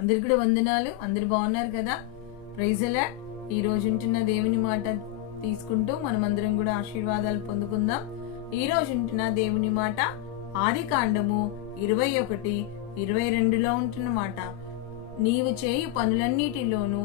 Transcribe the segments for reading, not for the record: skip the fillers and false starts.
అందరికి కూడా వందనాలు. అందరు బాగున్నారు కదా? Praise the Lord. ఈ రోజు ఉంటున్న దేవుని మాట తీసుకుంటూ మనమందరం కూడా ఆశీర్వాదాలు పొందుకుందాం. ఈ రోజు ఉంటున్న దేవుని మాట ఆదికాండము 21:22లో ఉంటున్న మాట. నీవు చేయు పనులన్నిటిలోనూ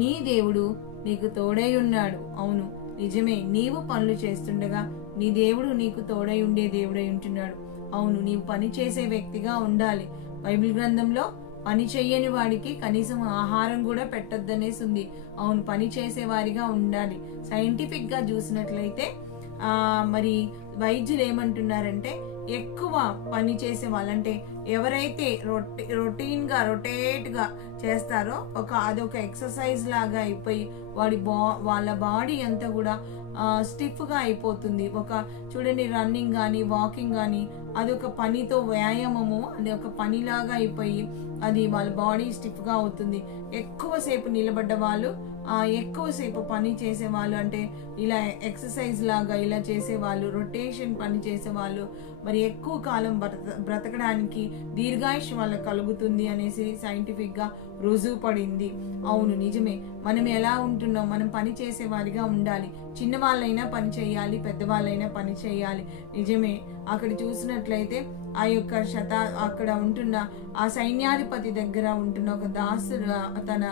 నీ దేవుడు నీకు తోడై ఉన్నాడు. అవును, నిజమే. నీవు పనులు చేస్తుండగా నీ దేవుడు నీకు తోడై ఉండే దేవుడై ఉంటున్నాడు. అవును, నీవు పని చేసే వ్యక్తిగా ఉండాలి. బైబిల్ గ్రంథంలో పని చెయ్యని వాడికి కనీసం ఆహారం కూడా పెట్టొద్దనేసి ఉంది. అవును, పని చేసే వారిగా ఉండాలి. సైంటిఫిక్ గా చూసినట్లయితే మరి వైద్యులు ఏమంటున్నారంటే, ఎక్కువ పని చేసే వాళ్ళంటే ఎవరైతే రొటేట్ గా చేస్తారో అదొక ఎక్సర్సైజ్ లాగా అయిపోయి వాళ్ళ బాడీ అంతా కూడా స్టిఫ్ గా అయిపోతుంది. చూడండి, రన్నింగ్ కానీ వాకింగ్ కానీ అదొక పనితో వ్యాయామము, అది ఒక పనిలాగా అయిపోయి అది వాళ్ళ బాడీ స్టిఫ్ గా అవుతుంది. ఎక్కువసేపు నిలబడ్డ వాళ్ళు, ఎక్కువసేపు పని చేసేవాళ్ళు, అంటే ఇలా ఎక్సర్సైజ్ లాగా ఇలా చేసేవాళ్ళు, రొటేషన్ పని చేసేవాళ్ళు మరి ఎక్కువ కాలం బ్రతకడానికి దీర్ఘాయుష్ వాళ్ళకి కలుగుతుంది అనేసి సైంటిఫిక్ గా రుజువు పడింది. అవును, నిజమే. మనం ఎలా ఉంటున్నాం? మనం పని చేసే వారిగా ఉండాలి. చిన్నవాళ్ళైనా పని చేయాలి, పెద్దవాళ్ళైనా పని చేయాలి. నిజమే. అక్కడ చూసినట్లయితే ఆ యొక్క అక్కడ ఉంటున్న ఆ సైన్యాధిపతి దగ్గర ఉంటున్న ఒక దాసు తన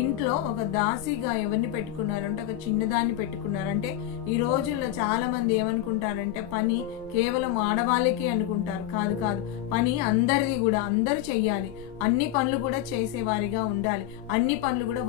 ఇంట్లో ఒక దాసిగా ఎవరిని పెట్టుకున్నారంటే ఒక చిన్నదాన్ని పెట్టుకున్నారంటే, ఈ రోజుల్లో చాలా మంది ఏమనుకుంటారంటే పని కేవలం ఆడవాళ్ళకి అనుకుంటారు. కాదు కాదు, పని అందరిది కూడా, అందరూ చెయ్యాలి. అన్ని పనులు కూడా చేసేవారిగా ఉండాలి. అన్ని పనులు కూడా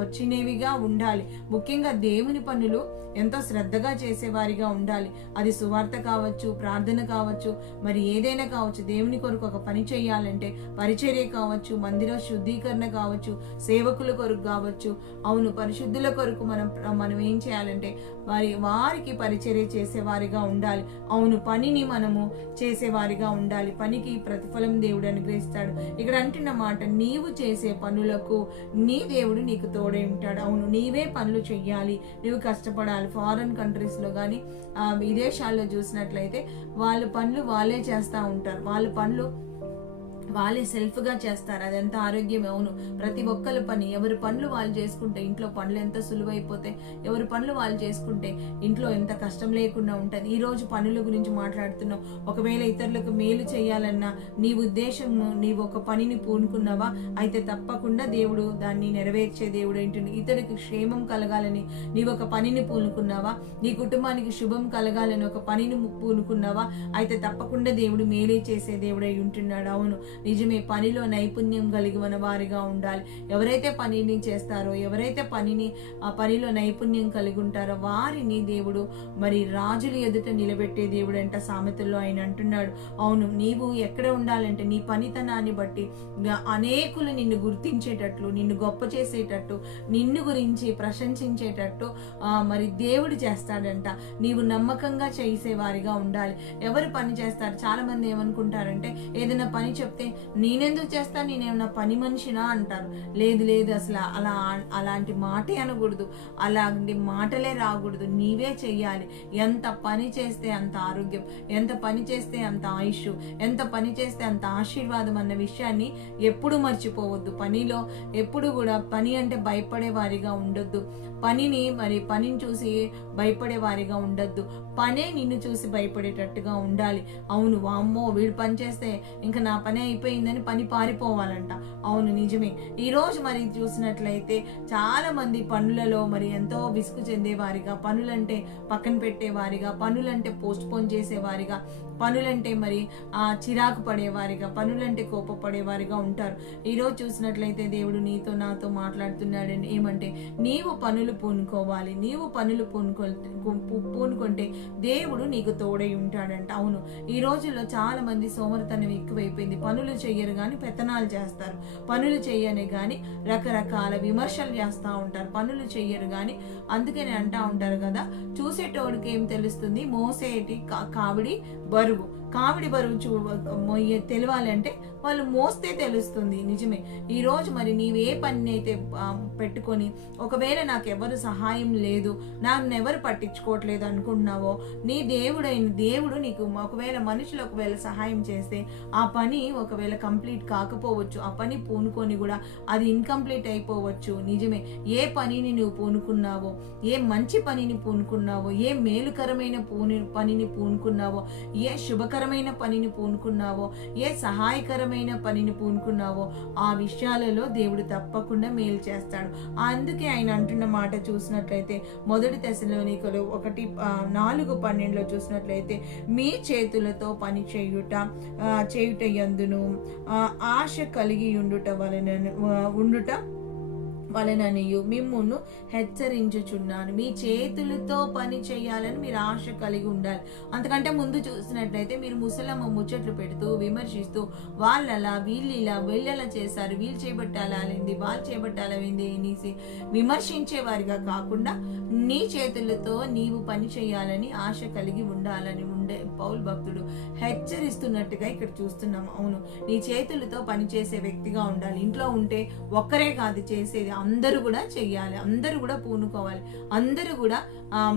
వచ్చినవిగా ఉండాలి. ముఖ్యంగా దేవుని పనులు ఎంతో శ్రద్ధగా చేసేవారిగా ఉండాలి. అది సువార్త కావచ్చు, ప్రార్థన కావచ్చు, మరి ఏదైనా కావచ్చు. దేవుని కొరకు ఒక పని చేయాలంటే పరిచర్య కావచ్చు, మందిర శుద్ధీకరణ కావచ్చు, సేవకుల కొరకు కావచ్చు. అవును, పరిశుద్ధుల కొరకు మనం ఏం చేయాలంటే వారికి పరిచర్య చేసేవారిగా ఉండాలి. అవును, పనిని మనము చేసేవారిగా ఉండాలి. పనికి ప్రతిఫలం దేవుడు అనుగ్రహిస్తాడు. ఇక్కడ అంటున్న మాట, నీవు చేసే పనులకు నీ దేవుడు నీకు తోడై ఉంటాడు. అవును, నీవే పనులు చెయ్యాలి, నువ్వు కష్టపడాలి. ఫారెన్ కంట్రీస్ లో కానీ విదేశాల్లో చూసినట్లయితే వాళ్ళ పనులు వాళ్ళే చేస్తూ ఉంటారు. వాళ్ళ పనులు వాళ్ళే సెల్ఫ్ గా చేస్తారు. అదంతా ఆరోగ్యం. అవును, ప్రతి ఒక్కరి పని ఎవరి పనులు వాళ్ళు చేసుకుంటే ఇంట్లో పనులు ఎంత సులువైపోతాయి. ఎవరి పనులు వాళ్ళు చేసుకుంటే ఇంట్లో ఎంత కష్టం లేకుండా ఉంటుంది. ఈ రోజు పనుల గురించి మాట్లాడుతున్నావు. ఒకవేళ ఇతరులకు మేలు చేయాలన్నా నీ ఉద్దేశం, నీవు ఒక పనిని పూనుకున్నావా అయితే తప్పకుండా దేవుడు దాన్ని నెరవేర్చే దేవుడు ఏంటంటే, ఇతరులకు క్షేమం కలగాలని నీవు ఒక పనిని పూనుకున్నావా, నీ కుటుంబానికి శుభం కలగాలని ఒక పనిని పూనుకున్నావా అయితే తప్పకుండా దేవుడు మేలే చేసే దేవుడై ఉంటున్నాడు. అవును, నిజమే. పనిలో నైపుణ్యం కలిగి మన వారిగా ఉండాలి. ఎవరైతే పనిని చేస్తారో, ఎవరైతే పనిలో నైపుణ్యం కలిగి ఉంటారో వారిని దేవుడు మరి రాజుల ఎదుట నిలబెట్టే దేవుడు అంట. సామెతల్లో ఆయన అంటున్నాడు. అవును, నీవు ఎక్కడ ఉండాలంటే నీ పనితనాన్ని బట్టి అనేకులు నిన్ను గుర్తించేటట్లు, నిన్ను గొప్ప చేసేటట్టు, నిన్ను గురించి ప్రశంసించేటట్టు మరి దేవుడు చేస్తాడంట. నీవు నమ్మకంగా చేసేవారిగా ఉండాలి. ఎవరు పని చేస్తారు? చాలా మంది ఏమనుకుంటారంటే, ఏదైనా పని చెప్తే నేనెందుకు చేస్తాను, నేనేమన్నా పని మనిషినా అంటారు. లేదు లేదు, అసలు అలాంటి మాటే అనకూడదు, అలాంటి మాటలే రాకూడదు. నీవే చెయ్యాలి. ఎంత పని చేస్తే అంత ఆరోగ్యం, ఎంత పని చేస్తే అంత ఆయుష్, ఎంత పని చేస్తే అంత ఆశీర్వాదం అన్న విషయాన్ని ఎప్పుడు మర్చిపోవద్దు. పనిలో ఎప్పుడు కూడా పని అంటే భయపడే వారిగా ఉండొద్దు. పనిని చూసి భయపడే వారిగా ఉండొద్దు. పనే నిన్ను చూసి భయపడేటట్టుగా ఉండాలి. అవును, వామ్మో వీడు పని చేస్తే ఇంకా నా పనే అయిపోయిందని పని పారిపోవాలంట. అవును, నిజమే. ఈ రోజు మరి చూసినట్లయితే చాలా మంది పనులలో మరి ఎంతో విసుగు చెందేవారిగా, పనులంటే పక్కన పెట్టేవారిగా, పనులంటే పోస్ట్ పోన్ చేసేవారిగా, పనులంటే మరి చిరాకు పడేవారిగా, పనులంటే కోపపడేవారిగా ఉంటారు. ఈరోజు చూసినట్లయితే దేవుడు నీతో నాతో మాట్లాడుతున్నాడని ఏమంటే, నీవు పనులు పూనుకోవాలి. నీవు పనులు పూనుకుంటే దేవుడు నీకు తోడై ఉంటాడంట. అవును, ఈ రోజుల్లో చాలా మంది సోమరితనం ఎక్కువైపోయింది. పనులు చెయ్యరు కానీ పెత్తనాలు చేస్తారు. పనులు చెయ్యని కానీ రకరకాల విమర్శలు చేస్తూ ఉంటారు. పనులు చెయ్యరు కానీ అందుకని అంటా ఉంటారు కదా, చూసేటోడికి ఏం తెలుస్తుంది, మోసేటి కావిడి బరువు. కావిడి బరువు తెలియాలి అంటే వాళ్ళు మోస్తే తెలుస్తుంది. నిజమే. ఈ రోజు మరి నీవే పని అయితే పెట్టుకొని ఒకవేళ నాకు ఎవరు సహాయం లేదు, నన్ను ఎవరు పట్టించుకోవట్లేదు అనుకుంటున్నావో, నీ దేవుడు నీకు ఒకవేళ మనుషులు ఒకవేళ సహాయం చేస్తే ఆ పని ఒకవేళ కంప్లీట్ కాకపోవచ్చు, ఆ పని పూనుకొని కూడా అది ఇన్కంప్లీట్ అయిపోవచ్చు. నిజమే. ఏ పనిని నువ్వు పూనుకున్నావో, ఏ మంచి పనిని పూనుకున్నావో, ఏ మేలుకరమైన పనిని పూనుకున్నావో, ఏ శుభకరమైన పనిని పూనుకున్నావో, ఏ సహాయకరమైన పనిని పూనుకున్నావో ఆ విషయాలలో దేవుడు తప్పకుండా మేలు చేస్తాడు. అందుకే ఆయన అంటున్న మాట చూసినట్లయితే మొదటి తెస్సలోనికలు 1:4-12 చూసినట్లయితే మీ చేతులతో పని చేయుట యందును ఆశ కలిగి ఉండుట వలననియు మిమ్మును హెచ్చరించుచున్నాను. మీ చేతులతో పని చేయాలని మీరు ఆశ కలిగి ఉండాలి. అంతకంటే ముందు చూసినట్లయితే మీరు ముసలమ్మ ముచ్చట్లు పెడుతూ విమర్శిస్తూ వాళ్ళలా వీళ్ళలా చేశారు, వీళ్ళు చేపట్టాలింది, వాళ్ళు చేపట్టాలైంది అనేసి విమర్శించే వారిగా కాకుండా నీ చేతులతో నీవు పని చేయాలని ఆశ కలిగి ఉండాలని పౌలు భక్తుడు హెచ్చరిస్తున్నట్టుగా ఇక్కడ చూస్తున్నాం. అవును, నీ చేతులతో పనిచేసే వ్యక్తిగా ఉండాలి. ఇంట్లో ఉంటే ఒక్కరే కాదు చేసేది, అందరూ కూడా చెయ్యాలి, అందరూ కూడా పూనుకోవాలి, అందరూ కూడా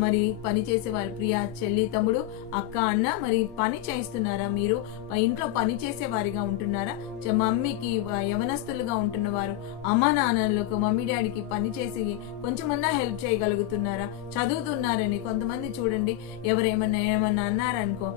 మరి పని చేసేవారు. ప్రియా చెల్లి, తమ్ముడు, అక్క, అన్న, మరి పని చేస్తున్నారా? మీరు ఇంట్లో పని చేసే వారిగా ఉంటున్నారా? మమ్మీకి యవనస్తులుగా ఉంటున్నవారు అమ్మ నాన్నలకు, మమ్మీ డాడీకి పని చేసి కొంచెమన్నా హెల్ప్ చేయగలుగుతున్నారా? చదువుతున్నారని కొంతమంది చూడండి, ఏమన్నా అన్నారనుకో,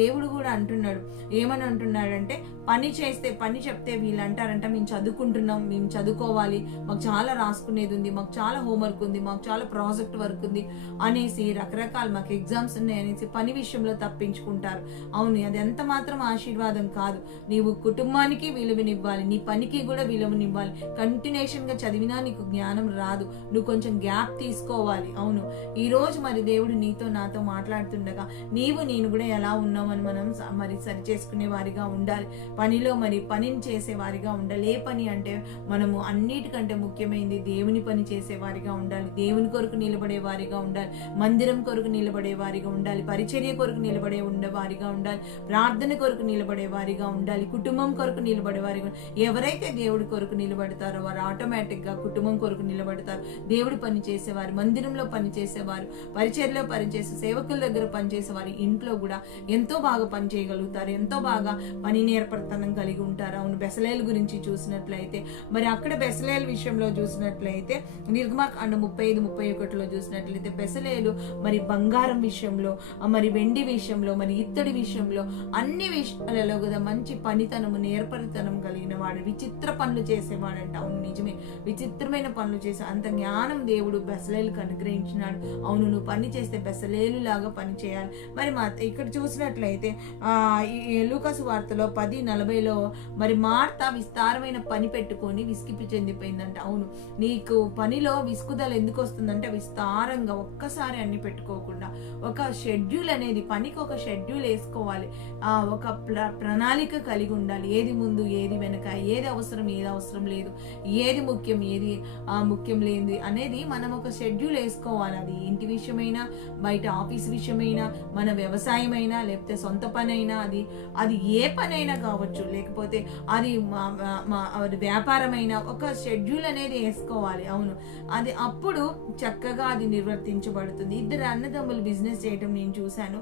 దేవుడు కూడా అంటున్నాడు. ఏమని అంటున్నాడంటే, పని చెప్తే వీళ్ళు అంటారంట, మేము చదువుకుంటున్నాం, మేము చదువుకోవాలి, మాకు చాలా రాసుకునేది ఉంది, మాకు చాలా హోంవర్క్ ఉంది, మాకు చాలా ప్రాజెక్ట్ వర్క్ ఉంది అనేసి రకరకాల మాకు ఎగ్జామ్స్ ఉన్నాయి అనేసి పని విషయంలో తప్పించుకుంటారు. అవును, అది ఎంత మాత్రం ఆశీర్వాదం కాదు. నీవు కుటుంబానికి విలువనివ్వాలి, నీ పనికి కూడా విలువనివ్వాలి. కంటిన్యూషన్ గా చదివినా నీకు జ్ఞానం రాదు, నువ్వు కొంచెం గ్యాప్ తీసుకోవాలి. అవును, ఈ రోజు మరి దేవుడు నీతో నాతో మాట్లాడుతుండగా నీవు నేను కూడా ఎలా ఉన్నామని మనం మరి సరి చేసుకునే వారిగా ఉండాలి. పనిలో మరి పనిని చేసే వారిగా ఉండాలి. ఏ పని అంటే మనము అన్నిటికంటే ముఖ్యమైనది దేవుని పని చేసే వారిగా ఉండాలి, దేవుని కొరకు నిలబడే వారిగా ఉండాలి, మందిరం కొరకు నిలబడే వారిగా ఉండాలి, పరిచర్య కొరకు నిలబడే వారిగా ఉండాలి, ప్రార్థన కొరకు నిలబడే వారిగా ఉండాలి, కుటుంబం కొరకు నిలబడే వారిగా. ఎవరైతే దేవుడి కొరకు నిలబడతారో వారు ఆటోమేటిక్ గా కుటుంబం కొరకు నిలబడతారు. దేవుడి పని చేసేవారు, మందిరంలో పని చేసేవారు, పరిచర్యలో పనిచేసే సేవకుల దగ్గర పనిచేసేవారు ఇంట్లో కూడా ఎంతో బాగా పని చేయగలుగుతారు, ఎంతో బాగా పని నేర్పడతనం కలిగి ఉంటారు. అవును, బెసలేలు గురించి చూసినట్లయితే మరి అక్కడ బెసలేలు విషయంలో చూసినట్లయితే నిర్గమకాండం 35-31 చూసినట్లయితే బెసలేలు మరి బంగారం విషయంలో, మరి వెండి విషయంలో, మరి ఇత్తడి విషయంలో, అన్ని విషయాలలో కూడా మంచి పనితనము నేర్పరితనం కలిగిన వాడు, విచిత్ర పనులు చేసేవాడంట. అవును, నిజమే, విచిత్రమైన పనులు చేసే అంత జ్ఞానం దేవుడు బెసలేలుకు అనుగ్రహించినాడు. అవును, నువ్వు పని చేస్తే బెసలేలు లాగా పని చేయాలి. మరి ఇక్కడ చూసినట్లయితే లూకాసు వార్తలో 10:40 మరి మార్త విస్తారమైన పని పెట్టుకొని విసిగి చెందిపోయిందంట. అవును, నీకు పనిలో విసుగుదల ఎందుకు వస్తుందంటే విస్తారంగా ఒక్కసారి అన్ని పెట్టుకోకుండా ఒక షెడ్యూల్ అనేది, పనికి ఒక షెడ్యూల్ వేసుకోవాలి, ఒక ప్రణాళిక కలిగి ఉండాలి. ఏది ముందు ఏది వెనక, ఏది అవసరం ఏది అవసరం లేదు, ఏది ముఖ్యం ఏది ముఖ్యం లేనిది అనేది మనం ఒక షెడ్యూల్ వేసుకోవాలి. అది ఇంటి విషయమైనా, బయట ఆఫీస్ విషయమైనా, మన వ్యవసాయమైనా, లేకపోతే సొంత పని అయినా, అది ఏ పనైనా కావచ్చు, లేకపోతే అది వ్యాపారమైనా ఒక షెడ్యూల్ అనేది వేసుకోవాలి. అవును, అది అప్పుడు చక్కగా అది నిర్వర్తించబడుతుంది. ఇద్దరు అన్నదమ్ములు బిజినెస్ చేయటం నేను చూశాను.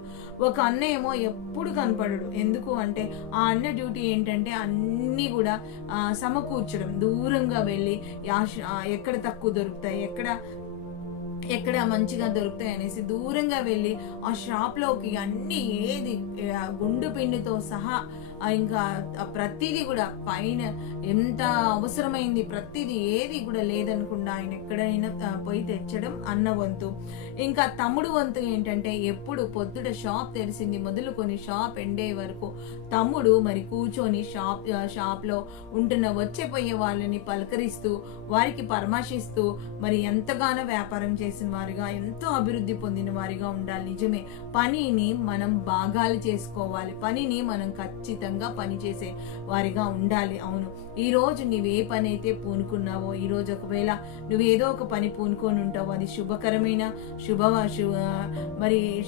ఒక అన్న ఏమో ఎప్పుడు కనపడడు. ఎందుకు అంటే ఆ అన్న డ్యూటీ ఏంటంటే అన్నీ కూడా సమకూర్చడం, దూరంగా వెళ్ళి ఎక్కడ తక్కువ దొరుకుతాయి, ఎక్కడ మంచిగా దొరుకుతాయి అనేసి దూరంగా వెళ్ళి ఆ షాప్లోకి అన్ని ఏది గుండు పిండితో సహా ఇంకా ప్రతిదీ కూడా పైన ఎంత అవసరమైంది ప్రతిదీ ఏది కూడా లేదనుకుండా ఆయన ఎక్కడైనా పోయి తెచ్చడం అన్న వంతు. ఇంకా తమ్ముడు వంతు ఏంటంటే ఎప్పుడు పొద్దుట షాప్ తెరిసింది మొదలుకొని షాప్ ఎండే వరకు తమ్ముడు మరి కూర్చొని షాప్లో ఉంటున్న వచ్చేపోయే వాళ్ళని పలకరిస్తూ వారికి పరామర్శిస్తూ మరి ఎంతగానో వ్యాపారం చేసిన వారిగా, ఎంతో అభివృద్ధి పొందిన వారిగా ఉండాలి. నిజమే, పనిని మనం భాగాలు చేసుకోవాలి, పనిని మనం ఖచ్చితంగా అనుకూలంగా పనిచేసే వారిగా ఉండాలి. అవును, ఈ రోజు నువ్వు ఏ పని అయితే పూనుకున్నావో, ఈ రోజు ఒకవేళ నువ్వు ఏదో ఒక పని పూనుకొని ఉంటావో, అది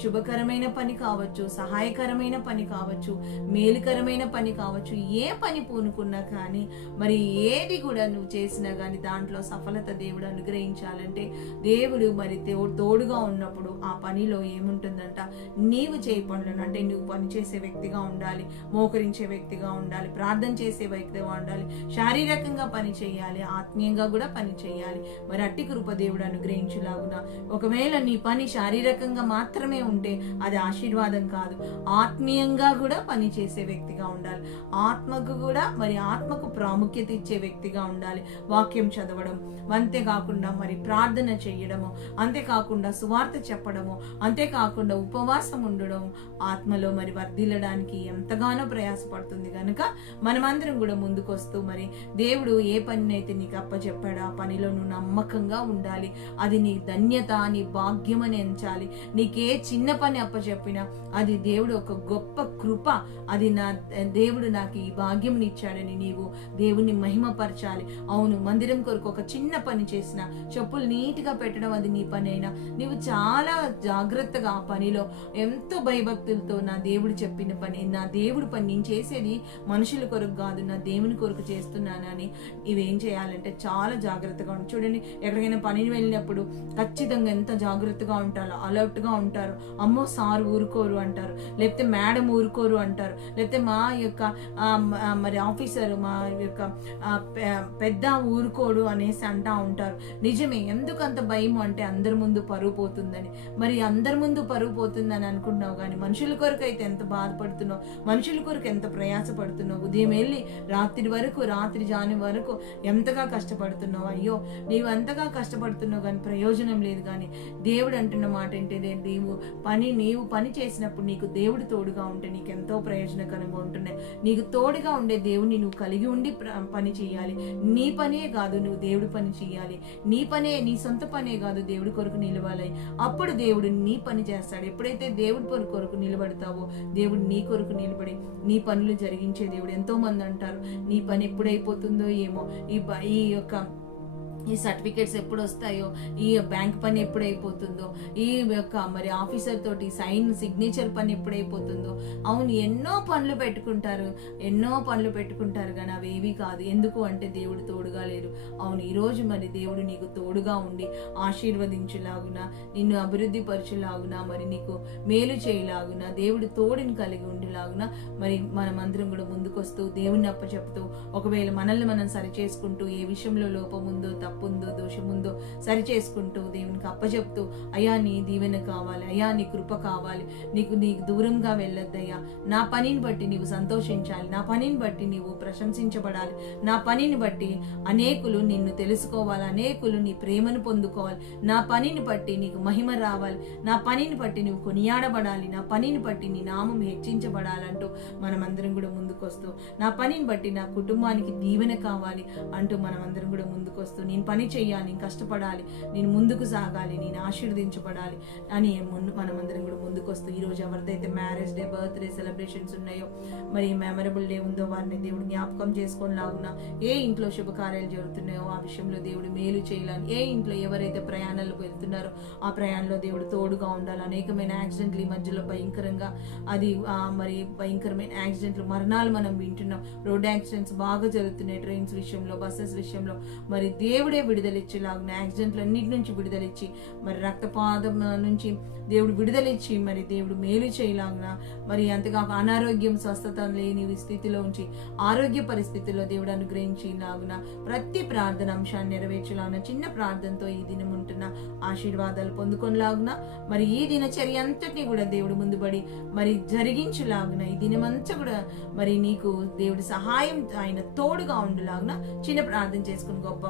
శుభకరమైన పని కావచ్చు, సహాయకరమైన పని కావచ్చు, మేలుకరమైన పని కావచ్చు. ఏ పని పూనుకున్నా కానీ మరి ఏది కూడా నువ్వు చేసినా కానీ దాంట్లో సఫలత దేవుడు అనుగ్రహించాలంటే దేవుడు మరి తోడుగా ఉన్నప్పుడు ఆ పనిలో ఏముంటుందంట, నీవు చేయి పనులను, అంటే నువ్వు పని చేసే వ్యక్తిగా ఉండాలి, మోకరించే వ్యక్తిగా ఉండాలి, ప్రార్థన చేసే వ్యక్తిగా ఉండాలి, శారీరకంగా పని చేయాలి, ఆత్మీయంగా కూడా పని చేయాలి. మరి అట్టి కృప దేవుడు అనుగ్రహించులాగున. ఒకవేళ నీ పని శారీరకంగా మాత్రమే ఉంటే అది ఆశీర్వాదం కాదు, ఆత్మీయంగా కూడా పని చేసే వ్యక్తిగా ఉండాలి, ఆత్మకు ప్రాముఖ్యత ఇచ్చే వ్యక్తిగా ఉండాలి. వాక్యం చదవడం, అంతేకాకుండా మరి ప్రార్థన చేయడము, అంతేకాకుండా సువార్త చెప్పడము, అంతేకాకుండా ఉపవాసం ఉండడం ఆత్మలో మరి వర్ధిల్లడానికి ఎంతగానో ప్రయాసపడుతుంది. కనుక మనమందరం కూడా ముందుకొస్తూ మరి దేవుడు ఏ పనినైతే నీకు అప్పచెప్పాడో ఆ పనిలో నువ్వు నమ్మకంగా ఉండాలి. అది నీ ధన్యత, నీ భాగ్యం అని ఎంచాలి. నీకే చిన్న పని అప్పచెప్పినా అది దేవుడు ఒక గొప్ప కృప, అది నా దేవుడు నాకు ఈ భాగ్యం ఇచ్చాడని నీవు దేవుని మహిమపరచాలి. అవును, మందిరం కొరకు ఒక చిన్న పని చేసిన, చెప్పులు నీట్గా పెట్టడం అది నీ పని అయినా నీవు చాలా జాగ్రత్తగా ఆ పనిలో ఎంతో భయభక్తులతో నా దేవుడు చెప్పిన పని, నా దేవుడు పని నేను చేసేది మనుషుల కొరకు కాదు, నా దేవుని కొరకు చేస్తున్నానని ఇవేం చేయాలంటే చాలా జాగ్రత్తగా ఉంటారు. చూడండి, ఎక్కడికైనా పనిని వెళ్ళినప్పుడు ఖచ్చితంగా ఎంత జాగ్రత్తగా ఉంటారో, అలర్ట్గా ఉంటారు. అమ్మో సార్ ఊరుకోరు అంటారు, లేకపోతే మేడం ఊరుకోరు అంటారు, లేకపోతే మా యొక్క మరి ఆఫీసర్, మా యొక్క పెద్ద ఊరుకోడు అనేసి అంటా ఉంటారు. నిజమే, ఎందుకంత భయం అంటే అందరి ముందు పరువు పోతుందని. మరి అందరి ముందు పరువు పోతుందని అనుకుంటున్నావు, కానీ మనుషుల కొరకు అయితే ఎంత బాధపడుతున్నావు, మనుషుల కొరకు ఎంత ప్రయాసపడుతున్నావు. ఉదయం వెళ్ళి రాత్రి జాని వరకు ఎంతగా కష్టపడుతున్నావు. అయ్యో, నీవు అంతగా కష్టపడుతున్నావు కానీ ప్రయోజనం లేదు. కానీ దేవుడు అంటున్న మాట ఏంటిదే, నీవు పని చేసినప్పుడు నీకు దేవుడు తోడుగా ఉంటే నీకు ఎంతో ప్రయోజనకరంగా ఉంటున్నాయి. నీకు తోడుగా ఉండే దేవుడిని నువ్వు కలిగి ఉండి పని చేయాలి. నీ పనే కాదు, నువ్వు దేవుడి పని చేయాలి. నీ సొంత పనే కాదు, దేవుడి కొరకు నిలవాలి. అప్పుడు దేవుడు నీ పని చేస్తాడు. ఎప్పుడైతే దేవుడి కొరకు నిలబడతావో దేవుడు నీ కొరకు నిలబడి నీ పనులు జరిగించే దేవుడు. ఎంతో మంది అంటారు, నీ పని ఎప్పుడైపోతుందో ఏమో, ఈ సర్టిఫికేట్స్ ఎప్పుడు వస్తాయో, ఈ బ్యాంక్ పని ఎప్పుడైపోతుందో, ఈ యొక్క మరి ఆఫీసర్ తోటి సిగ్నేచర్ పని ఎప్పుడైపోతుందో. అవును, ఎన్నో పనులు పెట్టుకుంటారు కానీ అవి ఏవి కాదు. ఎందుకు అంటే దేవుడు తోడుగా లేరు. అవును, ఈరోజు మరి దేవుడు నీకు తోడుగా ఉండి ఆశీర్వదించులాగున, నిన్ను అభివృద్ధి పరచులాగున, మరి నీకు మేలు చేయలాగున, దేవుడు తోడుని కలిగి ఉండేలాగున మరి మనమందరం కూడా ముందుకొస్తూ దేవుని అప్పచెప్తూ, ఒకవేళ మనల్ని మనం సరి చేసుకుంటూ, ఏ విషయంలో లోపం ఉందో, తప్పుందో, దోషముందో సరి చేసుకుంటూ దేవునికి అప్పచెప్తూ, అయ్యా నీ దీవెన కావాలి, అయ్యా నీ కృప కావాలి, నీకు దూరంగా వెళ్ళొద్దయ్యా, నా పనిని బట్టి నీవు సంతోషించాలి, నా పనిని బట్టి నీవు ప్రశంసించబడాలి, నా పనిని బట్టి అనేకులు నిన్ను తెలుసుకోవాలి, అనేకులు నీ ప్రేమను పొందుకోవాలి, నా పనిని బట్టి నీకు మహిమ రావాలి, నా పనిని బట్టి నువ్వు కొనియాడబడాలి, నా పనిని బట్టి నీ నామం హెచ్చించబడాలంటూ మనమందరం కూడా ముందుకొస్తూ, నా పనిని బట్టి నా కుటుంబానికి దీవెన కావాలి అంటూ మనమందరం కూడా ముందుకొస్తూ, నేను పని చేయాలి, నేను కష్టపడాలి, నేను ముందుకు సాగాలి, నేను ఆశీర్వదించబడాలి అని మనమందరం కూడా ముందుకొస్తూ, ఈరోజు ఎవరిదైతే మ్యారేజ్ డే, బర్త్డే సెలబ్రేషన్స్ ఉన్నాయో, మరి మెమరబుల్ డే ఉందో వారిని దేవుడు జ్ఞాపకం చేసుకొని లాగున, ఏ ఇంట్లో శుభకార్యాలు జరుగుతున్నాయో ఆ విషయంలో దేవుడు మేలు చేయాలని, ఏ ఇంట్లో ఎవరైతే ప్రయాణాలకు వెళ్తున్నారో ఆ ప్రయాణంలో దేవుడు తోడుగా ఉండాలి. అనేకమైన యాక్సిడెంట్లు ఈ మధ్యలో భయంకరమైన యాక్సిడెంట్లు, మరణాలు మనం వింటున్నాం. రోడ్ యాక్సిడెంట్స్ బాగా జరుగుతున్నాయి, ట్రైన్స్ విషయంలో, బస్సెస్ విషయంలో. మరి దేవుడే విడుదలిచ్చేలాగున, యాక్సిడెంట్లు అన్నిటి నుంచి విడుదలిచ్చి, మరి రక్తపాతం నుంచి దేవుడు విడుదలిచ్చి, మరి దేవుడు మేలు చేయలాగున, మరి అంతేకాక అనారోగ్యం, స్వస్థత లేని స్థితిలో ఉంచి ఆరోగ్య పరిస్థితుల్లో దేవుడు అనుగ్రహించి లాగున, ప్రతి ప్రార్థన అంశాన్ని నెరవేర్చేలాగున, చిన్న ప్రార్థనతో ఈ దినం ఉంటున్న ఆశీర్వాదాలు పొందుకొనిలాగున, మరి ఈ దినచర్య అంతటినీ కూడా దేవుడు ముందుబడి మరి జరిగించులాగున, ఈ దినమంతా కూడా మరి నీకు దేవుడి సహాయం ఆయన తోడుగా ఉండేలాగున చిన్న ప్రార్థన చేసుకుని గొప్ప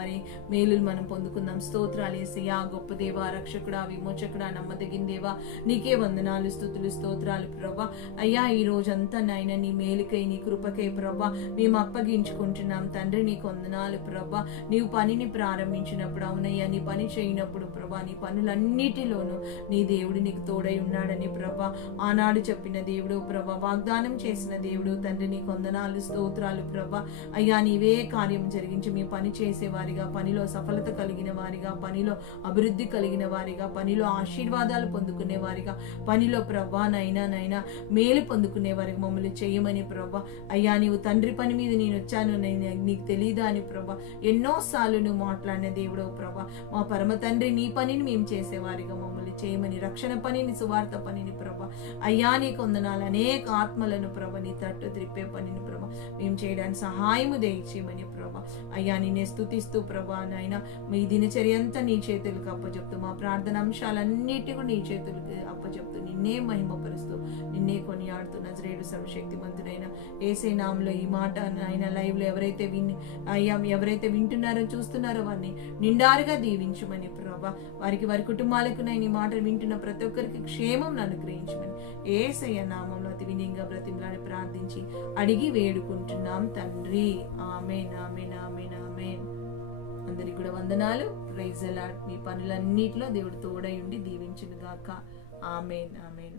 మరి దేవాని మేలులు మనం పొందుకుందాం. స్తోత్రాలు యేసయ్యా, గొప్ప దేవా, రక్షకుడా, విమోచకుడా, నమ్మదగిన దేవా, నీకే వందనాలు, స్తుతులు, స్తోత్రాలు ప్రభా. అయ్యా ఈ రోజంతా నాయన నీ మేలుకై, నీ కృపకై ప్రభా మేము అప్పగించుకుంటున్నాం తండ్రి. నీకు వందనాలు ప్రభా. నీవు పనిని ప్రారంభించినప్పుడు, అవునయ్యా నీ పని చేయనప్పుడు ప్రభా, నీ పనులన్నిటిలోనూ నీ దేవుడు నీకు తోడై ఉన్నాడని ప్రభా ఆనాడు చెప్పిన దేవుడు ప్రభా, వాగ్దానం చేసిన దేవుడు తండ్రి. నీకు వందనాలు, స్తోత్రాలు ప్రభా. అయ్యా నీవే కార్యం జరిగించి మీ పని చేసేవారిగా, పనిలో సఫలత కలిగిన వారిగా, పనిలో అభివృద్ధి కలిగిన వారిగా, పనిలో ఆశీర్వాదాలు పొందుకునే వారిగా, పనిలో ప్రభా నైనా మేలు పొందుకునే వారికి మమ్మల్ని చేయమని ప్రభా. అయ్యా నీవు తండ్రి పని మీద నేను వచ్చాను నీకు తెలీదా అని ప్రభా ఎన్నోసార్లు నువ్వు మాట్లాడిన దేవుడో ప్రభా. మా పరమ తండ్రి నీ పనిని మేము చేసేవారిగా మమ్మల్ని చేయమని, రక్షణ పనిని, సువార్త పనిని ప్రభా అయ్యా నీకు వందనాలు. అనేక ఆత్మలను ప్రభా నీ తట్టు త్రిప్పే పనిని ప్రభా మేము చేయడానికి సహాయము దయచేయమని ప్రభా. అయ్యా నిన్నే స్తుతిస్తూ ప్రభా నాయన మీ దినచర్య అంతా నీ చేతులకు అప్పచెప్తూ, మా ప్రార్థన అంశాలన్నిటి కూడా నీ చేతులకు అప్పచెప్తూ, నిన్నే మహిమపరుస్తూ, నిన్నే కొనియాడుతూ నజరేయుడు సర్వశక్తిమంతుడైన యేసే నామములో ఈ మాట ఆయన లైవ్ లో ఎవరైతే వింటున్నారో చూస్తున్నారో వారిని నిండారుగా దీవించమని ప్రభా. వారికి వారి కుటుంబాలకు నేను ఈ మాటలు వింటున్న ప్రతి ఒక్కరికి క్షేమం అనుగ్రహించమని యేసయ్య నామంలో అతి వినయంగా బ్రతిమలాడి ప్రార్థించి అడిగి వేడుకుంటున్నాం తండ్రి. ఆమేన్, ఆమేన్, ఆమేన్, ఆమేన్. అందరికి కూడా వందనాలు. Praise the Lord. మీ పనులన్నిటిలో దేవుడు తోడై ఉండి దీవించును గాక. ఆమేన్, ఆమేన్.